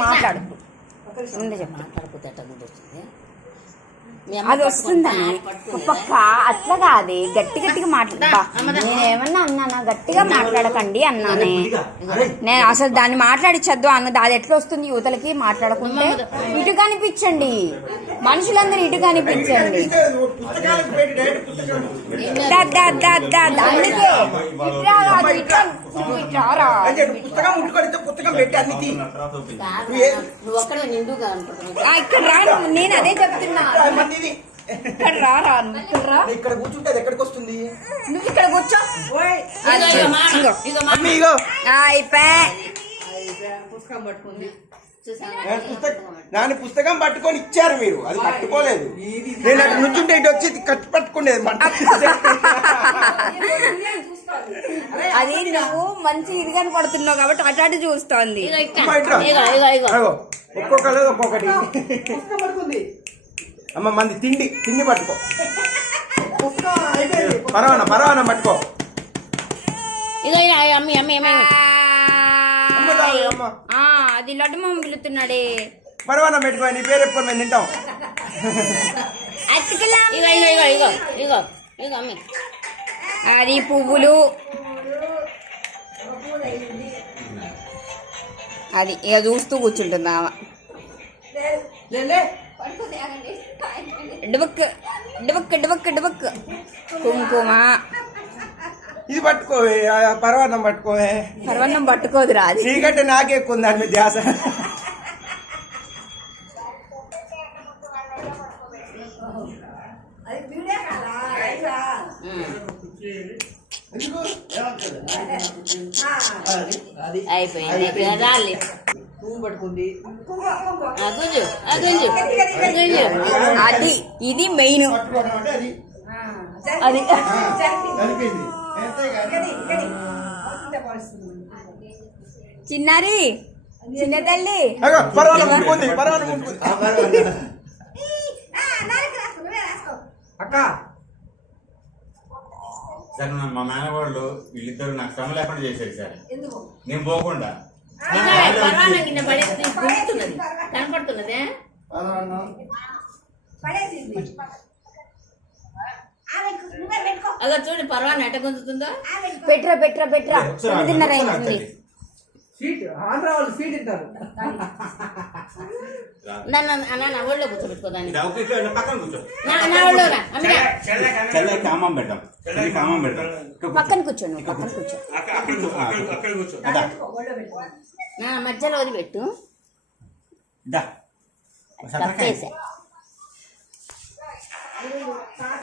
మాట్లాడు అది వస్తుందని పక్క అట్లా కాదే గట్టి గట్టిగా మాట్లాడా నేనేమన్నా అన్నానా గట్టిగా మాట్లాడకండి అన్నానే నేను అసలు దాన్ని మాట్లాడిచ్చద్దు అన్నది అది ఎట్లా వస్తుంది యువతలకి మాట్లాడకుంటే ఇటు కనిపించండి మనుషులందరూ ఇటు కనిపించండి ఇక్కడ రా నేను అదే చెప్తున్నా ఇక్కడ రా ఇక్కడ కూర్చుంటే ఎక్కడికి వస్తుంది నువ్వు ఇక్కడ కూర్చో నాని పుస్తకం పట్టుకొని ఇచ్చారు మీరు అది పట్టుకోలేదు నేను అక్కడ నుంచుంటే ఇటు వచ్చి కట్టి పట్టుకునేది అది నువ్వు మంచి ఇదిగా పడుతున్నావు కాబట్టి అటు చూస్తోంది ఒక్కొక్కరు ఒక్కొక్కటి అమ్మ మంది తిండి పట్టుకో పరవాన పట్టుకో అది లడ్డు మొహం పిలుతున్నాడే పరవాన పెట్టుకో నీ పేరు ఎప్పుడు మేము తింటాం అది పువ్వులు అది ఇక చూస్తూ కూర్చుంటుందా డుబక్ డుబక్ డుబక్ డుబక్ కుంకుమ ఇది పట్టుకోవే పరవాన్నం పట్టుకోవే పరవాన్నం పట్టుకోదు రాదు చీకటి నాకే ఎక్కువ ఉంది దాని మీద ధ్యాస అయిపోయింది అది ఇది మెయిన్ అది చిన్నారి చిన్న తల్లి అక్క సార్ మా మేనవాళ్ళు వీళ్ళిద్దరు నాకు శ్రమ లేకుండా చేశారు సార్ నేను పోకుండా కనపడుతున్నదే అలా చూడు పర్వాలేదు ఎట్ట గుంజుతుందో పెట్రా తిన్నరైంది ఒళ్ళో కూర్చోబెట్టుకోదాన్ని పక్కన కూర్చో నువ్వు పక్కన కూర్చో మధ్యలో వదిలిపెట్టు తప్పేసా